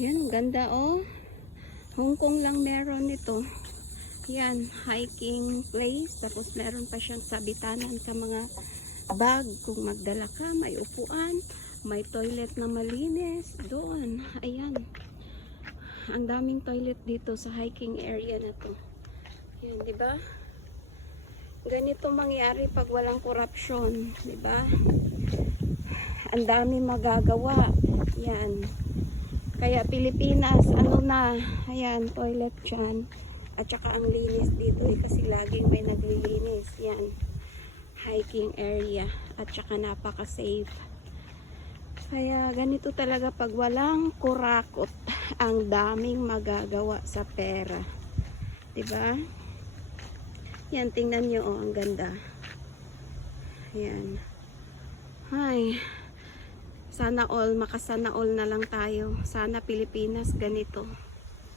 Yan, ganda oh. Hong Kong lang meron nito. Yan, hiking place. Tapos meron pa siyang sabitanan sa mga bag. Kung magdala ka, may upuan. May toilet na malinis. Doon, ayan. Ang daming toilet dito sa hiking area na to. Yan, di ba? Ganito mangyari pag walang korupsyon, di ba? Ang dami magagawa. Yan. Kaya Pilipinas, ano na, ayan, toilet dyan. At saka ang linis dito kasi laging may naglilinis. Yan. Hiking area. At saka napaka-safe. Kaya ganito talaga pag walang kurakot, ang daming magagawa sa pera. Diba? Yan, tingnan nyo, oh, ang ganda. Yan. Ay, sana all, makasana all na lang tayo. Sana Pilipinas ganito.